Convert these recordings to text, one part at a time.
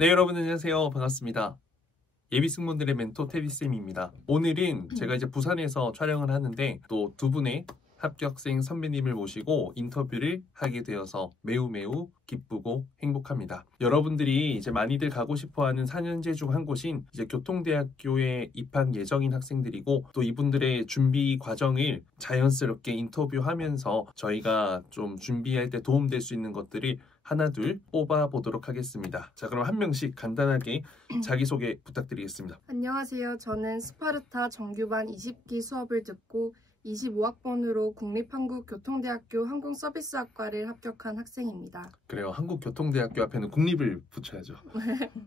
네, 여러분 안녕하세요. 반갑습니다. 예비 승무원들의 멘토 테디쌤입니다. 오늘은 제가 이제 부산에서 촬영을 하는데 또 두 분의 합격생 선배님을 모시고 인터뷰를 하게 되어서 매우 기쁘고 행복합니다. 여러분들이 이제 많이들 가고 싶어하는 4년제 중 한 곳인 이제 교통대학교에 입학 예정인 학생들이고 또 이분들의 준비 과정을 자연스럽게 인터뷰하면서 저희가 좀 준비할 때 도움될 수 있는 것들을 하나둘 뽑아보도록 하겠습니다. 자, 그럼 한 명씩 간단하게 자기소개 부탁드리겠습니다. 안녕하세요. 저는 스파르타 정규반 20기 수업을 듣고 25학번으로 국립한국교통대학교 항공서비스학과를 합격한 학생입니다. 그래요. 한국교통대학교 앞에는 국립을 붙여야죠.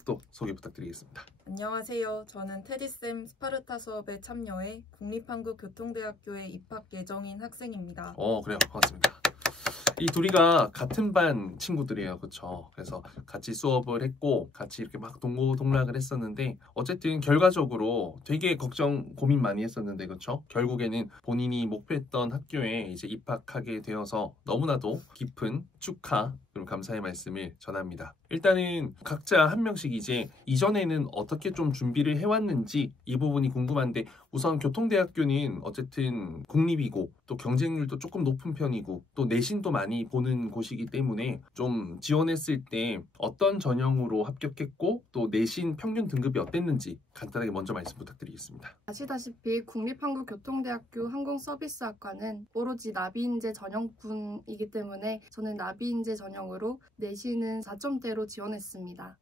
또 소개 부탁드리겠습니다. 안녕하세요. 저는 테디쌤 스파르타 수업에 참여해 국립한국교통대학교에 입학 예정인 학생입니다. 그래요. 반갑습니다. 이 둘이가 같은 반 친구들이에요. 그렇죠? 그래서 같이 수업을 했고 같이 이렇게 막 동고동락을 했었는데 어쨌든 결과적으로 되게 걱정 고민 많이 했었는데 그렇죠? 결국에는 본인이 목표했던 학교에 이제 입학하게 되어서 너무나도 깊은 축하 그리고 감사의 말씀을 전합니다. 일단은 각자 한 명씩 이제 이전에는 어떻게 좀 준비를 해왔는지 이 부분이 궁금한데 우선 교통대학교는 어쨌든 국립이고 또 경쟁률도 조금 높은 편이고 또 내신도 많이 보는 곳이기 때문에 좀 지원했을 때 어떤 전형으로 합격했고 또 내신 평균 등급이 어땠는지 간단하게 먼저 말씀 부탁드리겠습니다. 아시다시피 국립한국교통대학교 항공서비스학과는 오로지 나비인재 전형뿐이기 때문에 저는 나비인재 전형으로 내신은 4점대로 지원했습니다.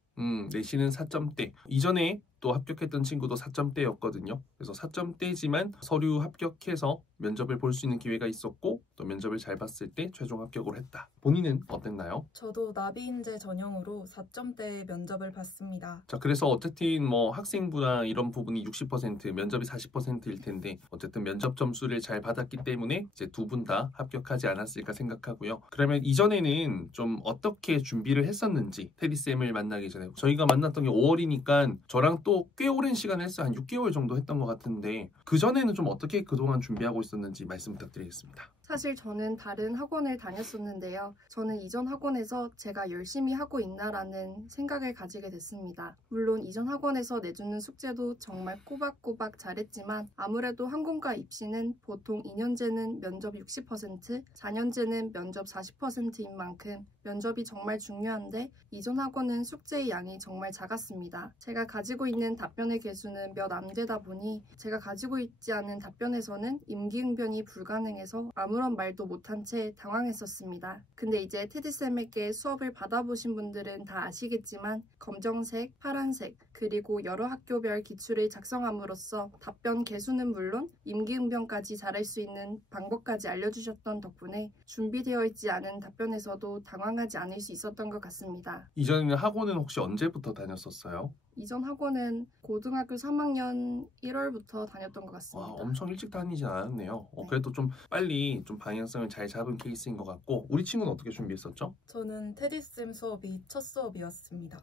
내신은 4점대. 이전에 또 합격했던 친구도 4점대였거든요. 그래서 4점대지만 서류 합격해서 면접을 볼 수 있는 기회가 있었고 또 면접을 잘 봤을 때 최종 합격을 했다. 본인은 어땠나요? 저도 나비인재 전형으로 4점대 면접을 봤습니다. 자, 그래서 어쨌든 뭐 학생부나 이런 부분이 60%, 면접이 40%일 텐데 어쨌든 면접 점수를 잘 받았기 때문에 이제 두 분 다 합격하지 않았을까 생각하고요. 그러면 이전에는 좀 어떻게 준비를 했었는지 테디쌤을 만나기 전에 저희가 만났던 게 5월이니까 저랑 또 꽤 오랜 시간을 했어요. 한 6개월 정도 했던 것 같은데 그전에는 좀 어떻게 그동안 준비하고 있었는지 말씀 부탁드리겠습니다. 사실 저는 다른 학원을 다녔었는데요. 저는 이전 학원에서 제가 열심히 하고 있나라는 생각을 가지게 됐습니다. 물론 이전 학원에서 내주는 숙제도 정말 꼬박꼬박 잘했지만 아무래도 항공과 입시는 보통 2년제는 면접 60%, 4년제는 면접 40%인 만큼 면접이 정말 중요한데 이전 학원은 숙제의 양이 정말 작았습니다. 제가 가지고 있는 답변의 개수는 몇 안 되다 보니 제가 가지고 있지 않은 답변에서는 임기응변이 불가능해서 아무런 말도 못한 채 당황했었습니다. 근데 이제 테디쌤에게 수업을 받아보신 분들은 다 아시겠지만 검정색, 파란색, 그리고 여러 학교별 기출을 작성함으로써 답변 개수는 물론 임기응변까지 잘할 수 있는 방법까지 알려주셨던 덕분에 준비되어 있지 않은 답변에서도 당황하지 않을 수 있었던 것 같습니다. 이전에는 학원은 혹시 언제부터 다녔었어요? 이전 학원은 고등학교 3학년 1월부터 다녔던 것 같습니다. 와, 엄청 일찍 다니진 않았네요. 네. 그래도 좀 빨리 좀 방향성을 잘 잡은 케이스인 것 같고 우리 친구는 어떻게 준비했었죠? 저는 테디쌤 수업이 첫 수업이었습니다.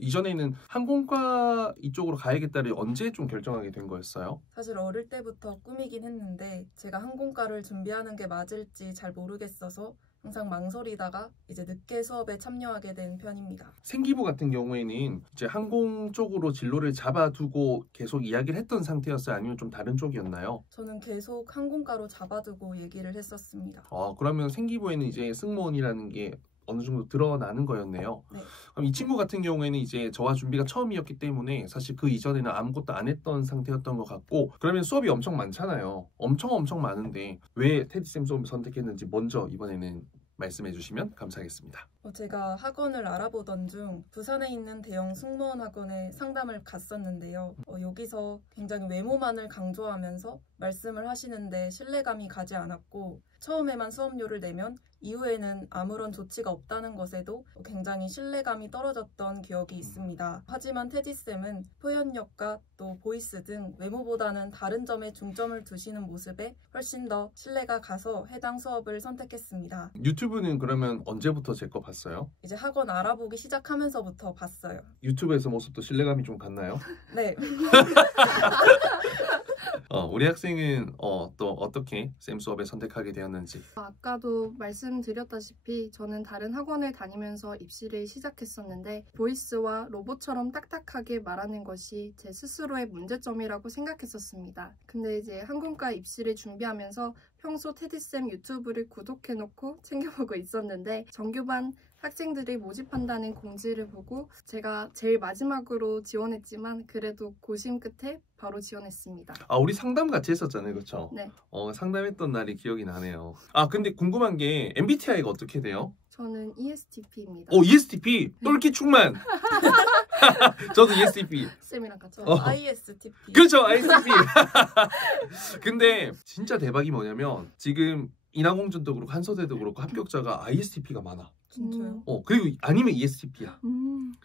이전에는 항공과 이쪽으로 가야겠다를 언제 좀 결정하게 된 거였어요? 사실 어릴 때부터 꿈이긴 했는데 제가 항공과를 준비하는 게 맞을지 잘 모르겠어서 항상 망설이다가 이제 늦게 수업에 참여하게 된 편입니다. 생기부 같은 경우에는 이제 항공 쪽으로 진로를 잡아두고 계속 이야기를 했던 상태였어요? 아니면 좀 다른 쪽이었나요? 저는 계속 항공과로 잡아두고 얘기를 했었습니다. 그러면 생기부에는 이제 승무원이라는 게 어느 정도 드러나는 거였네요. 네. 그럼 이 친구 같은 경우에는 이제 저와 준비가 처음이었기 때문에 사실 그 이전에는 아무것도 안 했던 상태였던 것 같고 그러면 수업이 엄청 많잖아요. 엄청 많은데 왜 테디쌤 수업을 선택했는지 먼저 이번에는 말씀해 주시면 감사하겠습니다. 제가 학원을 알아보던 중 부산에 있는 대형 승무원 학원에 상담을 갔었는데요. 여기서 굉장히 외모만을 강조하면서 말씀을 하시는데 신뢰감이 가지 않았고 처음에만 수업료를 내면 이후에는 아무런 조치가 없다는 것에도 굉장히 신뢰감이 떨어졌던 기억이 있습니다. 하지만 테디쌤은 표현력과 또 보이스 등 외모보다는 다른 점에 중점을 두시는 모습에 훨씬 더 신뢰가 가서 해당 수업을 선택했습니다. 유튜브는 그러면 언제부터 제 거 봤어요? 이제 학원 알아보기 시작하면서부터 봤어요. 유튜브에서 모습도 신뢰감이 좀 갔나요? 네. 우리 학생은 또 어떻게 쌤 수업에 선택하게 되었는지. 아까도 말씀 말씀드렸다시피 저는 다른 학원을 다니면서 입시를 시작했었는데 보이스와 로봇처럼 딱딱하게 말하는 것이 제 스스로의 문제점이라고 생각했었습니다. 근데 이제 항공과 입시를 준비하면서 평소 테디쌤 유튜브를 구독해놓고 챙겨보고 있었는데 정규반 학생들이 모집한다는 공지를 보고 제가 제일 마지막으로 지원했지만 그래도 고심 끝에 바로 지원했습니다. 아, 우리 상담 같이 했었잖아요, 그렇죠? 네. 상담했던 날이 기억이 나네요. 아, 근데 궁금한 게 MBTI가 어떻게 돼요? 저는 ESTP입니다. ESTP 똘끼 충만. 저도 ESTP. 쌤이랑 같이. ISTP. 그렇죠, ISTP. 근데 진짜 대박이 뭐냐면 지금 인하공전도 그렇고 한서대도 그렇고 합격자가 ISTP가 많아. 진짜요? 그리고 아니면 ESTP야.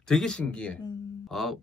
되게 신기해. 아,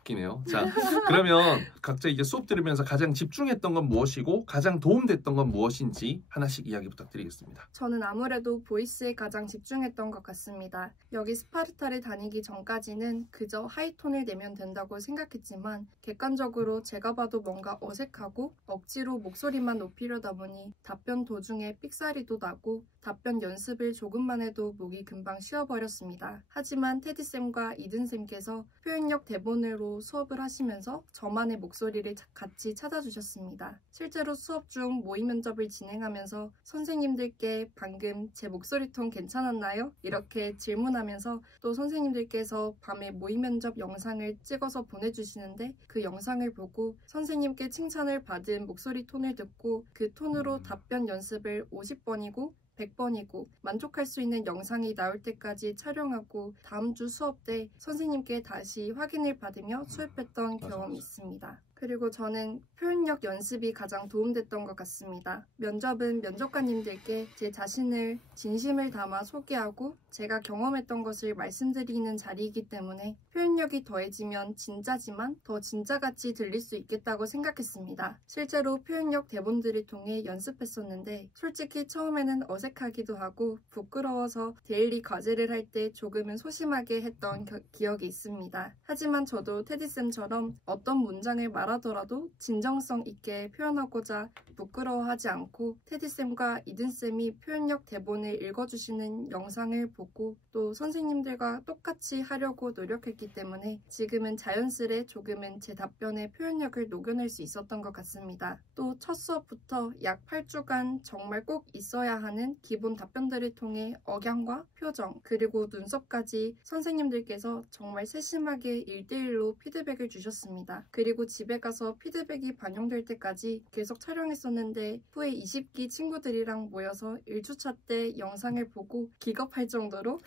웃기네요. 자, 그러면 각자 이제 수업 들으면서 가장 집중했던 건 무엇이고 가장 도움됐던 건 무엇인지 하나씩 이야기 부탁드리겠습니다. 저는 아무래도 보이스에 가장 집중했던 것 같습니다. 여기 스파르타를 다니기 전까지는 그저 하이톤을 내면 된다고 생각했지만 객관적으로 제가 봐도 뭔가 어색하고 억지로 목소리만 높이려다 보니 답변 도중에 삑사리도 나고 답변 연습을 조금만 해도 목이 금방 쉬어버렸습니다. 하지만 테디쌤과 이든쌤께서 표현력 대본으로 수업을 하시면서 저만의 목소리를 같이 찾아주셨습니다. 실제로 수업 중 모의 면접을 진행하면서 선생님들께 방금 제 목소리 톤 괜찮았나요? 이렇게 질문하면서 또 선생님들께서 밤에 모의 면접 영상을 찍어서 보내주시는데 그 영상을 보고 선생님께 칭찬을 받은 목소리 톤을 듣고 그 톤으로 답변 연습을 50번이고 100번이고 만족할 수 있는 영상이 나올 때까지 촬영하고 다음 주 수업 때 선생님께 다시 확인을 받으며 수업했던 경험이 있습니다. 그리고 저는 표현력 연습이 가장 도움됐던 것 같습니다. 면접은 면접관님들께 제 자신을 진심을 담아 소개하고 제가 경험했던 것을 말씀드리는 자리이기 때문에 표현력이 더해지면 진짜지만 더 진짜같이 들릴 수 있겠다고 생각했습니다. 실제로 표현력 대본들을 통해 연습했었는데 솔직히 처음에는 어색하기도 하고 부끄러워서 데일리 과제를 할 때 조금은 소심하게 했던 기억이 있습니다. 하지만 저도 테디쌤처럼 어떤 문장을 말하더라도 진정성 있게 표현하고자 부끄러워하지 않고 테디쌤과 이든쌤이 표현력 대본을 읽어주시는 영상을 보고 또 선생님들과 똑같이 하려고 노력했기 때문에 지금은 자연스레 조금은 제 답변에 표현력을 녹여낼 수 있었던 것 같습니다. 또 첫 수업부터 약 8주간 정말 꼭 있어야 하는 기본 답변들을 통해 억양과 표정 그리고 눈썹까지 선생님들께서 정말 세심하게 1대1로 피드백을 주셨습니다. 그리고 집에 가서 피드백이 반영될 때까지 계속 촬영했었는데 후에 20기 친구들이랑 모여서 1주차 때 영상을 보고 기겁할 정도로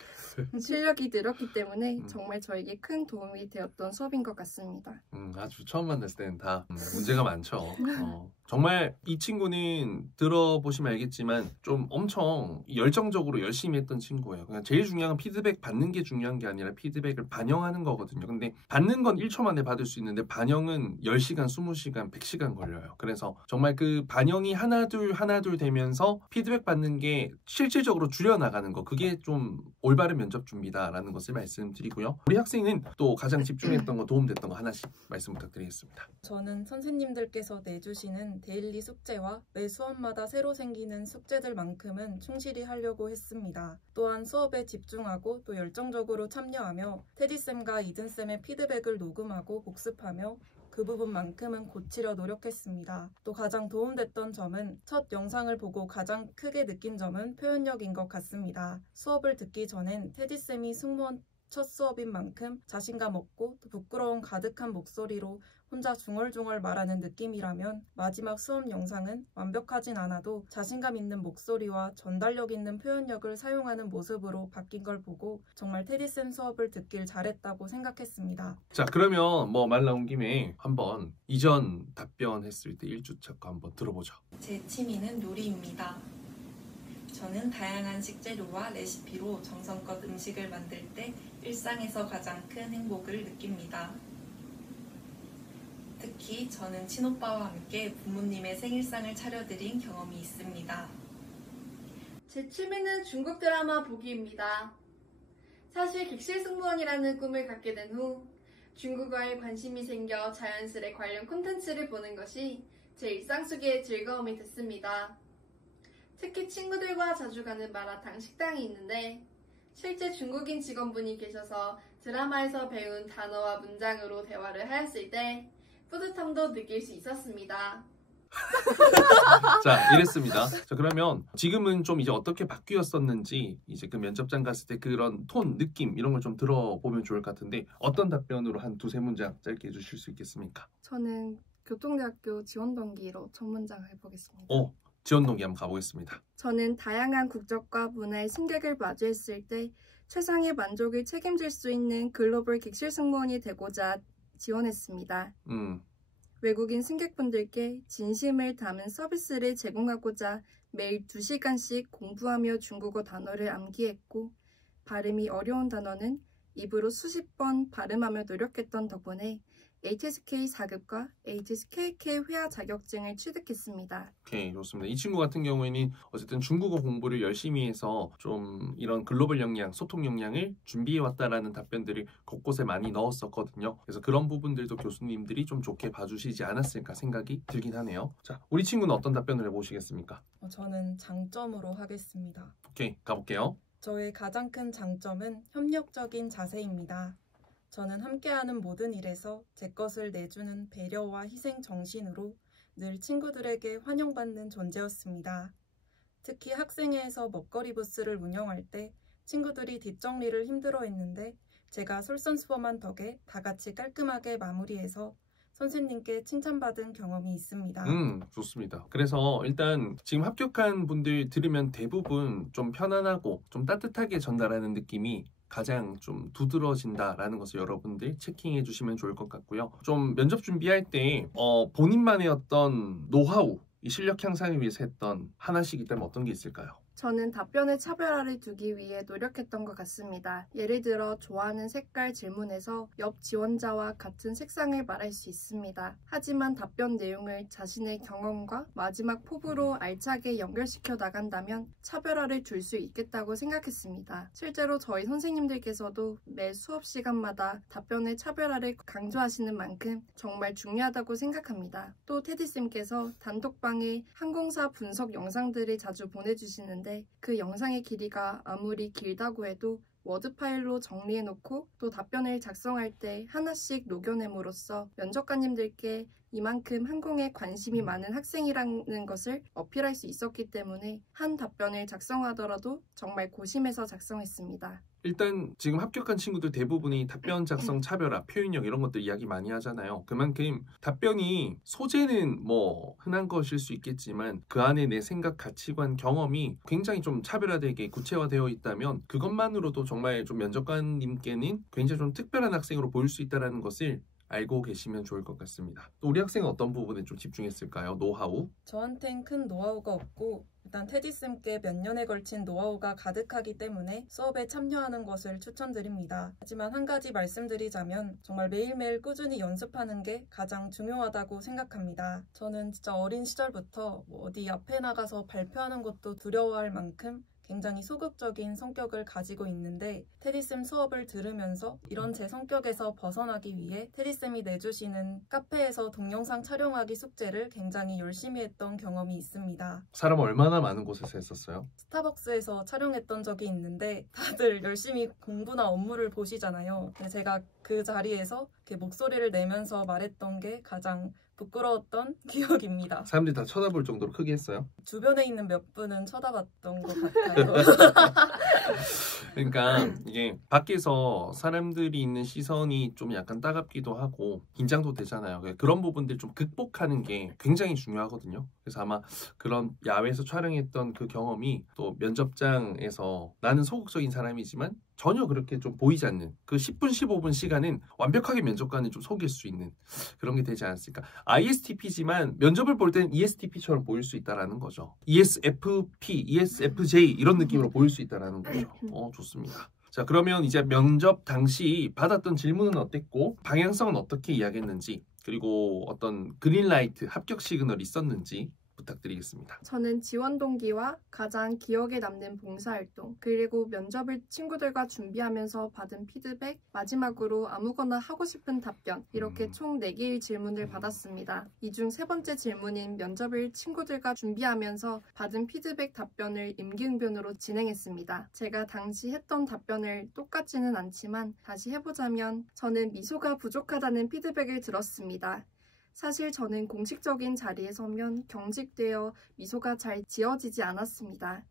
실력이 늘었기 때문에 정말 저에게 큰 도움이 되었던 수업인 것 같습니다. 아주 처음 만났을 때는 다 문제가 많죠. 정말 이 친구는 들어보시면 알겠지만 좀 엄청 열정적으로 열심히 했던 친구예요. 그냥 제일 중요한 건 피드백 받는 게 중요한 게 아니라 피드백을 반영하는 거거든요. 근데 받는 건 1초 만에 받을 수 있는데 반영은 10시간, 20시간, 100시간 걸려요. 그래서 정말 그 반영이 하나둘 되면서 피드백 받는 게 실질적으로 줄여나가는 거 그게 좀 올바른 면접 준비다라는 것을 말씀드리고요. 우리 학생은 또 가장 집중했던 거 도움됐던 거 하나씩 말씀 부탁드리겠습니다. 저는 선생님들께서 내주시는 데일리 숙제와 매 수업마다 새로 생기는 숙제들만큼은 충실히 하려고 했습니다. 또한 수업에 집중하고 또 열정적으로 참여하며 테디쌤과 이든쌤의 피드백을 녹음하고 복습하며 그 부분만큼은 고치려 노력했습니다. 또 가장 도움됐던 점은 첫 영상을 보고 가장 크게 느낀 점은 표현력인 것 같습니다. 수업을 듣기 전엔 테디쌤이 승무원 첫 수업인 만큼 자신감 없고 또 부끄러움 가득한 목소리로 혼자 중얼중얼 말하는 느낌이라면 마지막 수업 영상은 완벽하진 않아도 자신감 있는 목소리와 전달력 있는 표현력을 사용하는 모습으로 바뀐 걸 보고 정말 테디쌤 수업을 듣길 잘했다고 생각했습니다. 자, 그러면 뭐 말 나온 김에 한번 이전 답변했을 때 1주차 거 한번 들어보죠. 제 취미는 요리입니다. 저는 다양한 식재료와 레시피로 정성껏 음식을 만들 때 일상에서 가장 큰 행복을 느낍니다. 특히 저는 친오빠와 함께 부모님의 생일상을 차려드린 경험이 있습니다. 제 취미는 중국 드라마 보기입니다. 사실 객실 승무원이라는 꿈을 갖게 된 후 중국어에 관심이 생겨 자연스레 관련 콘텐츠를 보는 것이 제 일상 속의 즐거움이 됐습니다. 특히 친구들과 자주 가는 마라탕 식당이 있는데 실제 중국인 직원분이 계셔서 드라마에서 배운 단어와 문장으로 대화를 하였을 때 뿌듯함도 느낄 수 있었습니다. 자, 이랬습니다. 자, 그러면 지금은 좀 이제 어떻게 바뀌었었는지 이제 그 면접장 갔을 때 그런 톤, 느낌 이런 걸 좀 들어보면 좋을 것 같은데 어떤 답변으로 한 두세 문장 짧게 해주실 수 있겠습니까? 저는 교통대학교 지원 동기로 첫 문장 해보겠습니다. 지원 동기 한번 가보겠습니다. 저는 다양한 국적과 문화의 승객을 마주했을 때 최상의 만족을 책임질 수 있는 글로벌 객실 승무원이 되고자 지원했습니다. 외국인 승객분들께 진심을 담은 서비스를 제공하고자 매일 2시간씩 공부하며 중국어 단어를 암기했고 발음이 어려운 단어는 입으로 수십 번 발음하며 노력했던 덕분에 HSK 4급과 HSKK 회화 자격증을 취득했습니다. 오케이, 좋습니다. 이 친구 같은 경우에는 어쨌든 중국어 공부를 열심히 해서 좀 이런 글로벌 역량, 소통 역량을 준비해왔다라는 답변들을 곳곳에 많이 넣었었거든요. 그래서 그런 부분들도 교수님들이 좀 좋게 봐주시지 않았을까 생각이 들긴 하네요. 자, 우리 친구는 어떤 답변을 해보시겠습니까? 저는 장점으로 하겠습니다. 오케이, 가볼게요. 저의 가장 큰 장점은 협력적인 자세입니다. 저는 함께하는 모든 일에서 제 것을 내주는 배려와 희생 정신으로 늘 친구들에게 환영받는 존재였습니다. 특히 학생회에서 먹거리 부스를 운영할 때 친구들이 뒷정리를 힘들어했는데 제가 솔선수범한 덕에 다 같이 깔끔하게 마무리해서 선생님께 칭찬받은 경험이 있습니다. 좋습니다. 그래서 일단 지금 합격한 분들 들으면 대부분 좀 편안하고 좀 따뜻하게 전달하는 느낌이 가장 좀 두드러진다라는 것을 여러분들 체킹해 주시면 좋을 것 같고요. 좀 면접 준비할 때 본인만의 어떤 노하우, 이 실력 향상을 위해서 했던 하나씩 있다면 어떤 게 있을까요? 저는 답변의 차별화를 두기 위해 노력했던 것 같습니다. 예를 들어 좋아하는 색깔 질문에서 옆 지원자와 같은 색상을 말할 수 있습니다. 하지만 답변 내용을 자신의 경험과 마지막 포부로 알차게 연결시켜 나간다면 차별화를 둘 수 있겠다고 생각했습니다. 실제로 저희 선생님들께서도 매 수업 시간마다 답변의 차별화를 강조하시는 만큼 정말 중요하다고 생각합니다. 또 테디쌤께서 단톡방에 항공사 분석 영상들을 자주 보내주시는데 그 영상의 길이가 아무리 길다고 해도 워드 파일로 정리해놓고 또 답변을 작성할 때 하나씩 녹여냄으로써 면접관님들께 이만큼 항공에 관심이 많은 학생이라는 것을 어필할 수 있었기 때문에 한 답변을 작성하더라도 정말 고심해서 작성했습니다. 일단 지금 합격한 친구들 대부분이 답변 작성 차별화, 표현력 이런 것들 이야기 많이 하잖아요. 그만큼 답변이 소재는 뭐 흔한 것일 수 있겠지만 그 안에 내 생각, 가치관, 경험이 굉장히 좀 차별화되게 구체화되어 있다면 그것만으로도 정말 좀 면접관님께는 굉장히 좀 특별한 학생으로 보일 수 있다는 것을 알고 계시면 좋을 것 같습니다. 또 우리 학생은 어떤 부분에 좀 집중했을까요? 노하우? 저한텐 큰 노하우가 없고 일단 테디쌤께 몇 년에 걸친 노하우가 가득하기 때문에 수업에 참여하는 것을 추천드립니다. 하지만 한 가지 말씀드리자면 정말 매일매일 꾸준히 연습하는 게 가장 중요하다고 생각합니다. 저는 진짜 어린 시절부터 어디 앞에 나가서 발표하는 것도 두려워할 만큼 굉장히 소극적인 성격을 가지고 있는데 테디쌤 수업을 들으면서 이런 제 성격에서 벗어나기 위해 테디쌤이 내주시는 카페에서 동영상 촬영하기 숙제를 굉장히 열심히 했던 경험이 있습니다. 사람 얼마나 많은 곳에서 했었어요? 스타벅스에서 촬영했던 적이 있는데 다들 열심히 공부나 업무를 보시잖아요. 근데 제가 그 자리에서 이렇게 목소리를 내면서 말했던 게 가장 부끄러웠던 기억입니다. 사람들이 다 쳐다볼 정도로 크게 했어요? 주변에 있는 몇 분은 쳐다봤던 것 같아요. 그러니까 이게 밖에서 사람들이 있는 시선이 좀 약간 따갑기도 하고 긴장도 되잖아요. 그런 부분들 좀 극복하는 게 굉장히 중요하거든요. 그래서 아마 그런 야외에서 촬영했던 그 경험이 또 면접장에서 나는 소극적인 사람이지만 전혀 그렇게 좀 보이지 않는 그 10분, 15분 시간은 완벽하게 면접관을 좀 속일 수 있는 그런 게 되지 않았을까. ISTP지만 면접을 볼 때는 ESTP처럼 보일 수 있다는 거죠. ESFP, ESFJ 이런 느낌으로 보일 수 있다는 거죠. 좋습니다. 자, 그러면 이제 면접 당시 받았던 질문은 어땠고 방향성은 어떻게 이야기했는지 그리고 어떤 그린라이트, 합격 시그널이 있었는지 부탁드리겠습니다. 저는 지원 동기와 가장 기억에 남는 봉사활동, 그리고 면접을 친구들과 준비하면서 받은 피드백, 마지막으로 아무거나 하고 싶은 답변, 이렇게 총 4개의 질문을 받았습니다. 이 중 3번째 질문인 면접을 친구들과 준비하면서 받은 피드백 답변을 임기응변으로 진행했습니다. 제가 당시 했던 답변을 똑같지는 않지만 다시 해보자면 저는 미소가 부족하다는 피드백을 들었습니다. 사실 저는 공식적인 자리에 서면 경직되어 미소가 잘 지어지지 않았습니다.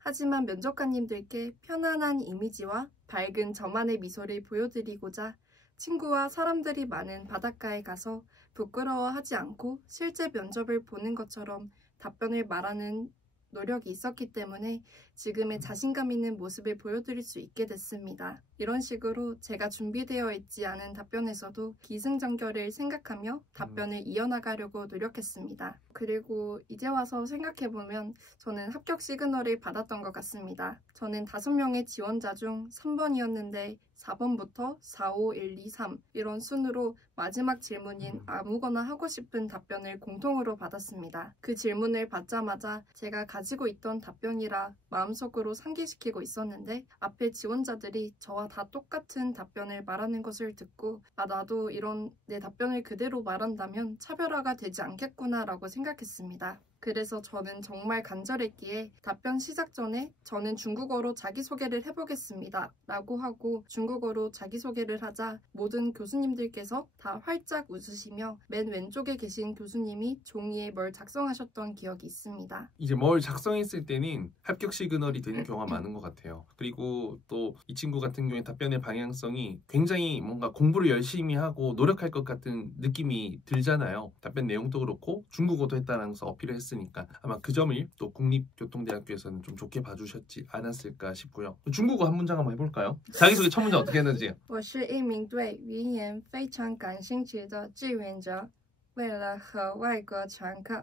하지만 면접관님들께 편안한 이미지와 밝은 저만의 미소를 보여드리고자 친구와 사람들이 많은 바닷가에 가서 부끄러워하지 않고 실제 면접을 보는 것처럼 답변을 말하는 노력이 있었기 때문에 지금의 자신감 있는 모습을 보여드릴 수 있게 됐습니다. 이런 식으로 제가 준비되어 있지 않은 답변에서도 기승전결을 생각하며 답변을 이어나가려고 노력했습니다. 그리고 이제 와서 생각해보면 저는 합격 시그널을 받았던 것 같습니다. 저는 5명의 지원자 중 3번이었는데 4번부터 4, 5, 1, 2, 3 이런 순으로 마지막 질문인 아무거나 하고 싶은 답변을 공통으로 받았습니다. 그 질문을 받자마자 제가 가지고 있던 답변이라 마음속으로 상기시키고 있었는데 앞에 지원자들이 저와 다 똑같은 답변을 말하는 것을 듣고 나도 이런 내 답변을 그대로 말한다면 차별화가 되지 않겠구나 라고 생각했습니다. 그래서 저는 정말 간절했기에 답변 시작 전에 저는 중국어로 자기소개를 해보겠습니다 라고 하고 중국어로 자기소개를 하자 모든 교수님들께서 다 활짝 웃으시며 맨 왼쪽에 계신 교수님이 종이에 뭘 작성하셨던 기억이 있습니다. 이제 뭘 작성했을 때는 합격 시그널이 되는 경우가 많은 것 같아요. 그리고 또 이 친구 같은 경우에 답변의 방향성이 굉장히 뭔가 공부를 열심히 하고 노력할 것 같은 느낌이 들잖아요. 답변 내용도 그렇고 중국어도 했다는 것을 어필을 했으니까 아마 그 점을 또 국립교통대학교에서는 좀 좋게 봐주셨지 않았을까 싶고요. 중국어 한 문장 한번 해볼까요? 자기소개 첫 문장 어떻게 했는지. 我是一名对语言非常感兴趣的志愿者，为了和外国乘客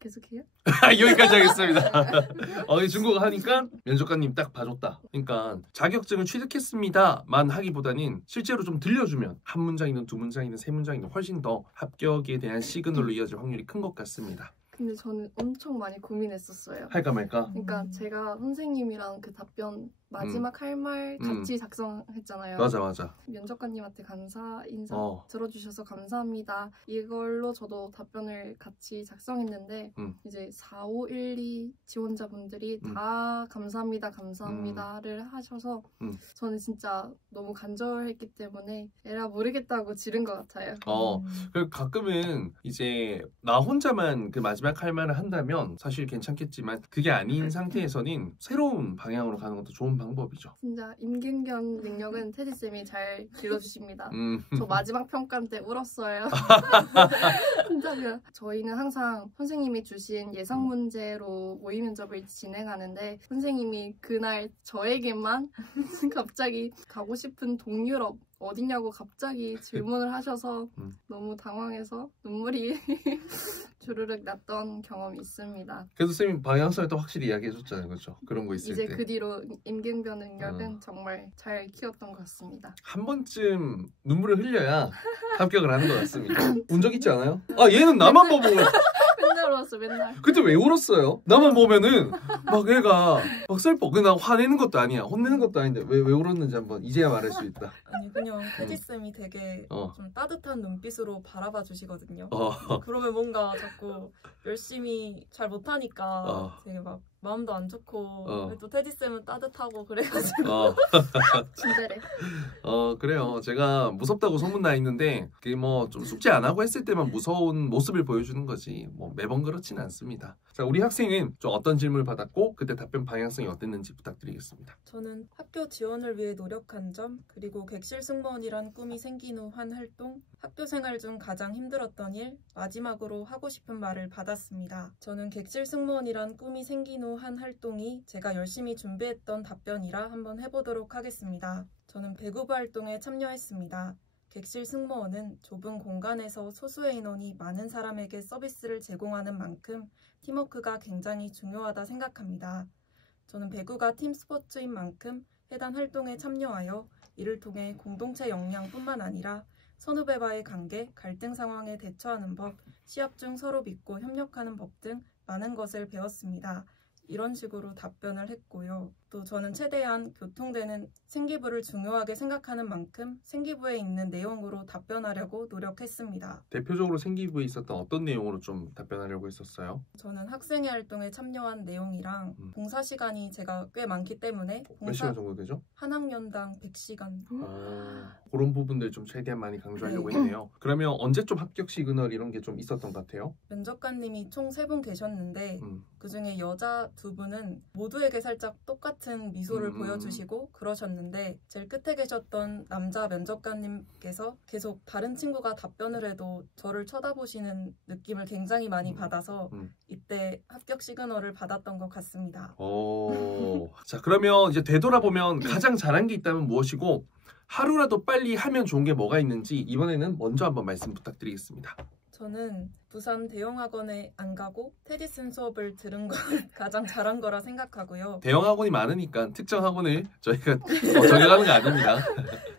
계속해요? 여기까지 하겠습니다. 중국어 하니까 면접관님 딱 봐줬다. 그러니까 자격증을 취득했습니다만 하기보다는 실제로 좀 들려주면 한 문장이든 2문장이든 3문장이든 훨씬 더 합격에 대한 시그널로 이어질 확률이 큰 것 같습니다. 근데 저는 엄청 많이 고민했었어요. 할까 말까? 그러니까 제가 선생님이랑 그 답변 마지막 할 말 같이 작성했잖아요. 맞아. 면접관님한테 감사 인사 어. 들어주셔서 감사합니다. 이걸로 저도 답변을 같이 작성했는데 이제 4, 5, 1, 2 지원자분들이 다 감사합니다를 하셔서 저는 진짜 너무 간절했기 때문에 에라 모르겠다고 지른 것 같아요. 그리고 가끔은 이제 나 혼자만 그 마지막 할 말을 한다면 사실 괜찮겠지만 그게 아닌 상태에서는 새로운 방향으로 가는 것도 좋은 방법이죠. 진짜 임균견 능력은 테디쌤이 잘 길러주십니다. 저 마지막 평가 때 울었어요. 진짜요. 저희는 항상 선생님이 주신 예상 문제로 모의 면접을 진행하는데 선생님이 그날 저에게만 갑자기 가고 싶은 동유럽 어디냐고 갑자기 질문을 하셔서 너무 당황해서 눈물이 주르륵 났던 경험이 있습니다. 그래도 선생님 방향성을 또 확실히 이야기해줬잖아요. 그렇죠? 그런 거 있을 이제 때. 그 뒤로 임균변 능력은 정말 잘 키웠던 것 같습니다. 한 번쯤 눈물을 흘려야 합격을 하는 것 같습니다. 운 적 있지 않아요? 얘는 나만 보고 맨날 울었어 맨날. 그때 왜 울었어요? 나만 보면은 막 얘가 막 슬퍼. 그냥 화내는 것도 아니야. 혼내는 것도 아닌데 왜 울었는지 한번 이제야 말할 수 있다. 아니 그냥 테디쌤이 되게 좀 따뜻한 눈빛으로 바라봐 주시거든요. 그러면 뭔가 자꾸 열심히 잘 못하니까 되게 막 마음도 안 좋고 또 테디쌤은 따뜻하고 그래가지고 진짜래. 그래요. 제가 무섭다고 소문나 있는데 그게 뭐 좀 숙제 안 하고 했을 때만 무서운 모습을 보여주는 거지 뭐 매번 그렇지는 않습니다. 자, 우리 학생은 좀 어떤 질문을 받았고 그때 답변 방향성이 어땠는지 부탁드리겠습니다. 저는 학교 지원을 위해 노력한 점, 그리고 객실 승무원이란 꿈이 생긴 후 한 활동, 학교 생활 중 가장 힘들었던 일, 마지막으로 하고 싶은 말을 받았습니다. 저는 객실 승무원이란 꿈이 생긴 후 한 활동이 제가 열심히 준비했던 답변이라 한번 해보도록 하겠습니다. 저는 배구부 활동에 참여했습니다. 객실 승무원은 좁은 공간에서 소수의 인원이 많은 사람에게 서비스를 제공하는 만큼 팀워크가 굉장히 중요하다 생각합니다. 저는 배구가 팀 스포츠인 만큼 해당 활동에 참여하여 이를 통해 공동체 역량뿐만 아니라 선후배와의 관계, 갈등 상황에 대처하는 법, 시합 중 서로 믿고 협력하는 법 등 많은 것을 배웠습니다. 이런 식으로 답변을 했고요. 또 저는 최대한 교통되는 생기부를 중요하게 생각하는 만큼 생기부에 있는 내용으로 답변하려고 노력했습니다. 대표적으로 생기부에 있었던 어떤 내용으로 좀 답변하려고 했었어요? 저는 학생회 활동에 참여한 내용이랑 봉사 시간이 제가 꽤 많기 때문에 몇 시간 정도 되죠? 한 학년당 100시간. 그런 부분들 좀 최대한 많이 강조하려고 했네요. 그러면 언제쯤 합격 시그널 이런 게 좀 있었던 것 같아요? 면접관님이 총 3분 계셨는데 그중에 여자 2분은 모두에게 살짝 똑같은 미소를 보여주시고 그러셨는데 제일 끝에 계셨던 남자 면접관님께서 계속 다른 친구가 답변을 해도 저를 쳐다보시는 느낌을 굉장히 많이 받아서 이때 합격 시그널을 받았던 것 같습니다. 자, 그러면 이제 되돌아보면 가장 잘한 게 있다면 무엇이고 하루라도 빨리 하면 좋은 게 뭐가 있는지 이번에는 먼저 한번 말씀 부탁드리겠습니다. 저는 부산 대형학원에 안 가고 테디슨 수업을 들은 건 가장 잘한 거라 생각하고요. 대형학원이 많으니까 특정 학원을 저희가 정해가는 거 아닙니다.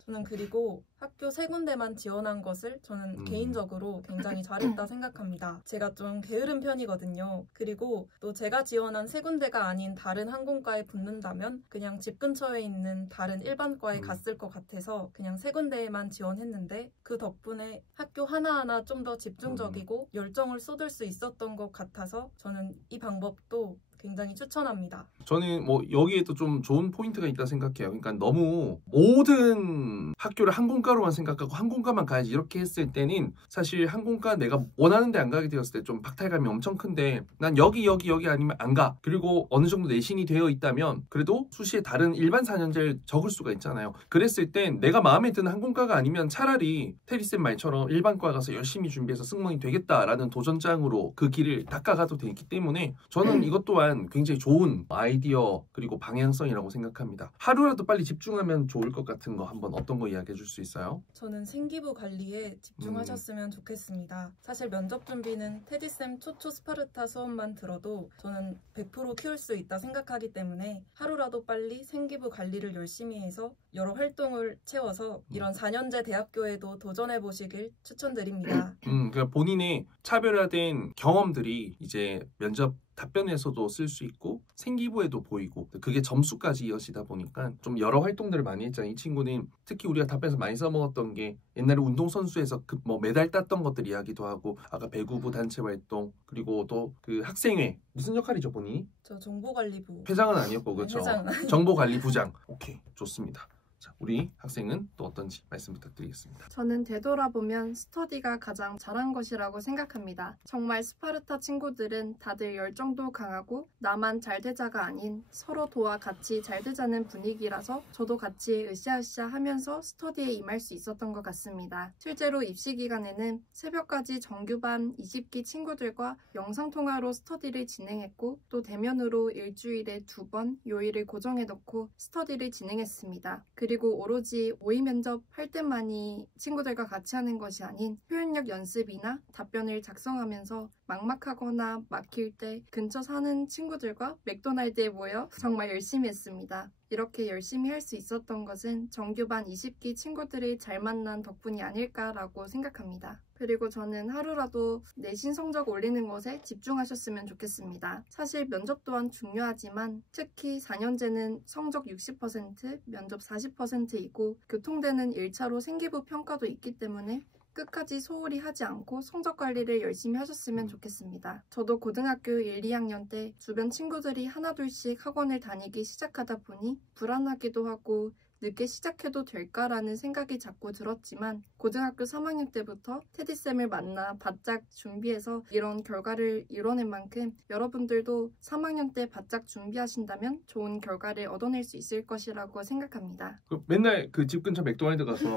저는 그리고 학교 3군데만 지원한 것을 저는 개인적으로 굉장히 잘했다 생각합니다. 제가 좀 게으른 편이거든요. 그리고 또 제가 지원한 3군데가 아닌 다른 항공과에 붙는다면 그냥 집 근처에 있는 다른 일반과에 갔을 것 같아서 그냥 3군데에만 지원했는데 그 덕분에 학교 하나하나 좀 더 집중적이고 열정을 쏟을 수 있었던 것 같아서 저는 이 방법도 굉장히 추천합니다. 저는 뭐 여기에도 좀 좋은 포인트가 있다 생각해요. 그러니까 너무 모든 학교를 항공과로만 생각하고 항공과만 가야지 이렇게 했을 때는 사실 항공과 내가 원하는 데 안 가게 되었을 때 좀 박탈감이 엄청 큰데 난 여기 아니면 안 가. 그리고 어느 정도 내신이 되어 있다면 그래도 수시에 다른 일반 4년제를 적을 수가 있잖아요. 그랬을 땐 내가 마음에 드는 항공과가 아니면 차라리 테리쌤 말처럼 일반과 가서 열심히 준비해서 승무원이 되겠다라는 도전장으로 그 길을 닦아가도 되기 때문에 저는 이것 또한 굉장히 좋은 아이디어 그리고 방향성이라고 생각합니다. 하루라도 빨리 집중하면 좋을 것 같은 거 한번 어떤 거 이야기해 줄 수 있어요? 저는 생기부 관리에 집중하셨으면 좋겠습니다. 사실 면접 준비는 테디쌤 초초 스파르타 수업만 들어도 저는 100% 키울 수 있다 생각하기 때문에 하루라도 빨리 생기부 관리를 열심히 해서 여러 활동을 채워서 이런 4년제 대학교에도 도전해 보시길 추천드립니다. 그러니까 본인의 차별화된 경험들이 이제 면접 답변에서도 쓸 수 있고 생기부에도 보이고 그게 점수까지 이어지다 보니까 좀 여러 활동들을 많이 했잖아요. 이 친구는 특히 우리가 답변에서 많이 써먹었던 게 옛날에 운동선수에서 그 뭐 메달 땄던 것들 이야기도 하고 아까 배구부 단체 활동 그리고 또 그 학생회 무슨 역할이죠 본인이? 저 정보관리부 회장은 아니었고 그렇죠? 정보관리부장. 오케이 좋습니다. 자, 우리 학생은 또 어떤지 말씀 부탁드리겠습니다. 저는 되돌아보면 스터디가 가장 잘한 것이라고 생각합니다. 정말 스파르타 친구들은 다들 열정도 강하고 나만 잘 되자가 아닌 서로 도와 같이 잘 되자는 분위기라서 저도 같이 으쌰으쌰 하면서 스터디에 임할 수 있었던 것 같습니다. 실제로 입시 기간에는 새벽까지 정규반 20기 친구들과 영상통화로 스터디를 진행했고 또 대면으로 일주일에 2번 요일을 고정해 놓고 스터디를 진행했습니다. 그리고 오로지 모의 면접 할 때만이 친구들과 같이 하는 것이 아닌 표현력 연습이나 답변을 작성하면서 막막하거나 막힐 때 근처 사는 친구들과 맥도날드에 모여 정말 열심히 했습니다. 이렇게 열심히 할 수 있었던 것은 정규반 20기 친구들을 잘 만난 덕분이 아닐까라고 생각합니다. 그리고 저는 하루라도 내신 성적 올리는 것에 집중하셨으면 좋겠습니다. 사실 면접 또한 중요하지만 특히 4년제는 성적 60%, 면접 40%이고 교통되는 1차로 생기부 평가도 있기 때문에 끝까지 소홀히 하지 않고 성적 관리를 열심히 하셨으면 좋겠습니다. 저도 고등학교 1, 2학년 때 주변 친구들이 하나둘씩 학원을 다니기 시작하다 보니 불안하기도 하고 늦게 시작해도 될까라는 생각이 자꾸 들었지만 고등학교 3학년 때부터 테디쌤을 만나 바짝 준비해서 이런 결과를 이뤄낸 만큼 여러분들도 3학년 때 바짝 준비하신다면 좋은 결과를 얻어낼 수 있을 것이라고 생각합니다. 맨날 그 집 근처 맥도날드 가서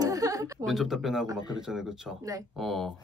면접 답변하고 막 그랬잖아요. 그렇죠? 네.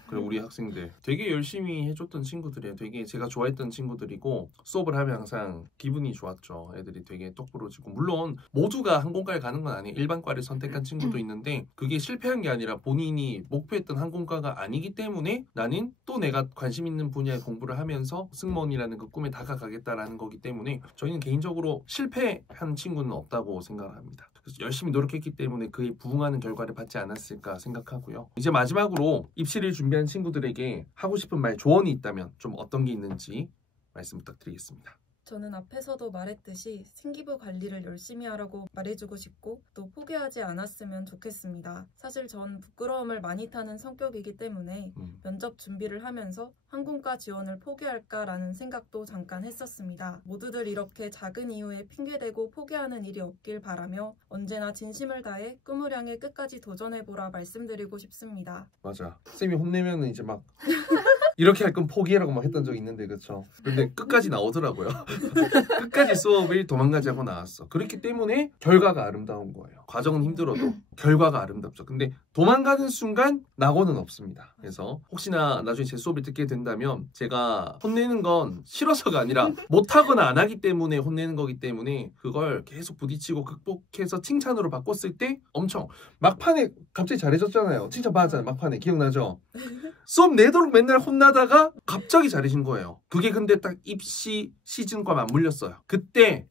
그래 우리 학생들 되게 열심히 해줬던 친구들이에요. 되게 제가 좋아했던 친구들이고 수업을 하면 항상 기분이 좋았죠. 애들이 되게 똑부러지고 물론 모두가 항공과에 가는 건 아니에요. 일반과를 선택한 친구도 있는데 그게 실패한 게 아니라 본인이 목표했던 항공과가 아니기 때문에 나는 또 내가 관심 있는 분야의 공부를 하면서 승무원이라는 그 꿈에 다가가겠다라는 거기 때문에 저희는 개인적으로 실패한 친구는 없다고 생각합니다. 그래서 열심히 노력했기 때문에 그에 부응하는 결과를 받지 않았을까 생각하고요. 이제 마지막으로 입시를 준비한 친구들에게 하고 싶은 말, 조언이 있다면 좀 어떤 게 있는지 말씀 부탁드리겠습니다. 저는 앞에서도 말했듯이 생기부 관리를 열심히 하라고 말해주고 싶고 또 포기하지 않았으면 좋겠습니다. 사실 전 부끄러움을 많이 타는 성격이기 때문에 면접 준비를 하면서 항공과 지원을 포기할까라는 생각도 잠깐 했었습니다. 모두들 이렇게 작은 이유에 핑계대고 포기하는 일이 없길 바라며 언제나 진심을 다해 꿈을 향해 끝까지 도전해보라 말씀드리고 싶습니다. 맞아. 쌤이 혼내면은 이제 막 이렇게 할 건 포기해라고 막 했던 적이 있는데 그쵸? 근데 끝까지 나오더라고요. 끝까지 수업을 도망가지 않고 나왔어. 그렇기 때문에 결과가 아름다운 거예요. 과정은 힘들어도 결과가 아름답죠. 근데 도망가는 순간 낙오는 없습니다. 그래서 혹시나 나중에 제 수업을 듣게 된다면 제가 혼내는 건 싫어서가 아니라 못하거나 안 하기 때문에 혼내는 거기 때문에 그걸 계속 부딪히고 극복해서 칭찬으로 바꿨을 때 엄청 막판에 갑자기 잘해줬잖아요. 칭찬 받았잖아요. 막판에 기억나죠? 수업 내도록 맨날 혼나다가 갑자기 잘해진 거예요. 그게 근데 딱 입시 시즌과 맞물렸어요. 그때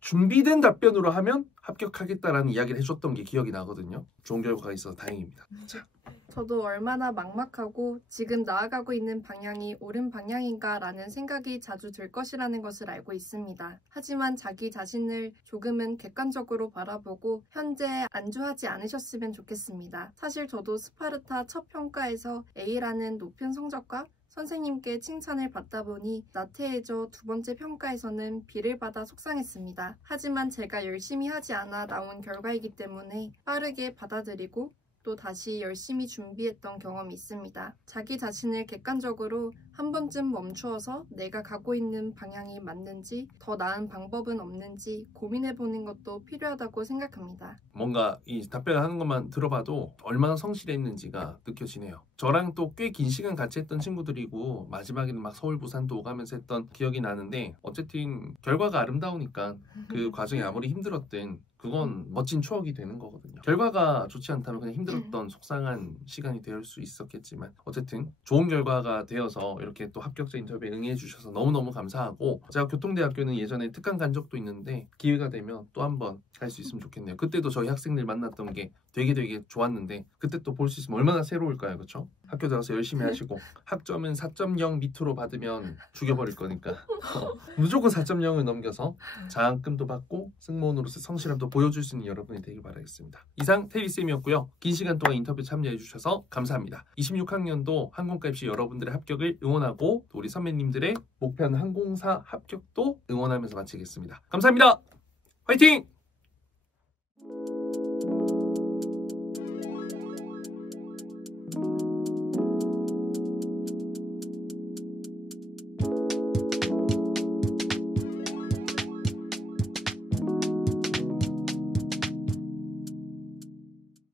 준비된 답변으로 하면 합격하겠다라는 이야기를 해줬던 게 기억이 나거든요. 좋은 결과가 있어서 다행입니다. 자. 저도 얼마나 막막하고 지금 나아가고 있는 방향이 옳은 방향인가라는 생각이 자주 들 것이라는 것을 알고 있습니다. 하지만 자기 자신을 조금은 객관적으로 바라보고 현재 안주하지 않으셨으면 좋겠습니다. 사실 저도 스파르타 첫 평가에서 A라는 높은 성적과 선생님께 칭찬을 받다 보니 나태해져 두 번째 평가에서는 B를 받아 속상했습니다. 하지만 제가 열심히 하지 않아 나온 결과이기 때문에 빠르게 받아들이고 또 다시 열심히 준비했던 경험이 있습니다. 자기 자신을 객관적으로 한 번쯤 멈추어서 내가 가고 있는 방향이 맞는지 더 나은 방법은 없는지 고민해보는 것도 필요하다고 생각합니다. 뭔가 이 답변을 하는 것만 들어봐도 얼마나 성실했는지가 느껴지네요. 저랑 또 꽤 긴 시간 같이 했던 친구들이고 마지막에는 막 서울 부산도 오가면서 했던 기억이 나는데 어쨌든 결과가 아름다우니까 그 과정이 아무리 힘들었든 그건 멋진 추억이 되는 거거든요. 결과가 좋지 않다면 그냥 힘들었던 속상한 시간이 될 수 있었겠지만 어쨌든 좋은 결과가 되어서 이렇게 또 합격자 인터뷰에 응해 주셔서 너무너무 감사하고 제가 교통대학교는 예전에 특강 간 적도 있는데 기회가 되면 또 한번 갈 수 있으면 좋겠네요. 그때도 저희 학생들 만났던 게 되게 좋았는데 그때 또 볼 수 있으면 얼마나 새로울까요? 그렇죠? 학교 들어가서 열심히 하시고 학점은 4.0 밑으로 받으면 죽여버릴 거니까 무조건 4.0을 넘겨서 장학금도 받고 승무원으로서 성실함도 보여줄 수 있는 여러분이 되길 바라겠습니다. 이상 태비쌤이었고요. 긴 시간 동안 인터뷰 참여해 주셔서 감사합니다. 26학년도 항공과 입시 여러분들의 합격을 응원하고 또 우리 선배님들의 목표하는 항공사 합격도 응원하면서 마치겠습니다. 감사합니다. 화이팅!